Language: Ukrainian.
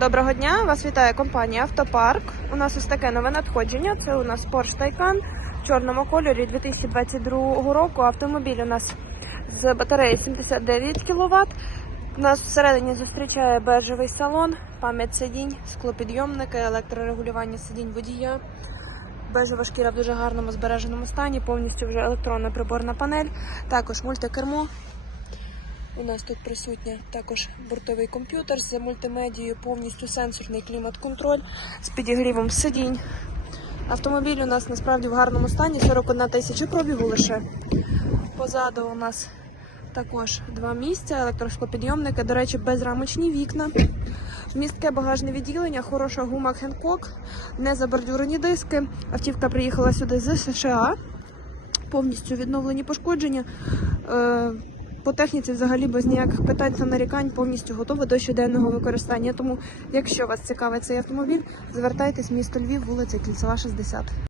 Доброго дня! Вас вітає компанія Автопарк. У нас ось таке нове надходження. Це у нас Porsche Taycan в чорному кольорі 2022 року. Автомобіль у нас з батареєю 79 кВт. Нас всередині зустрічає бежевий салон, пам'ять сидінь, склопідйомники, електрорегулювання сидінь водія. Бежева шкіра в дуже гарному збереженому стані, повністю вже електронна приборна панель, також мультикермо. У нас тут присутня також бортовий комп'ютер з мультимедією, повністю сенсорний клімат-контроль з підігрівом сидінь. Автомобіль у нас насправді в гарному стані, 41 тисяча пробігу лише. Позаду у нас також два місця, електросклопідйомники, до речі, безрамочні вікна. Містке багажне відділення, хороша гума Хенкок, не забордюрені диски. Автівка приїхала сюди з США, повністю відновлені пошкодження. По техніці взагалі без ніяких питань та нарікань повністю готова до щоденного використання. Тому, якщо вас цікавить цей автомобіль, звертайтесь в місто Львів, вулиця Кільцева, 60.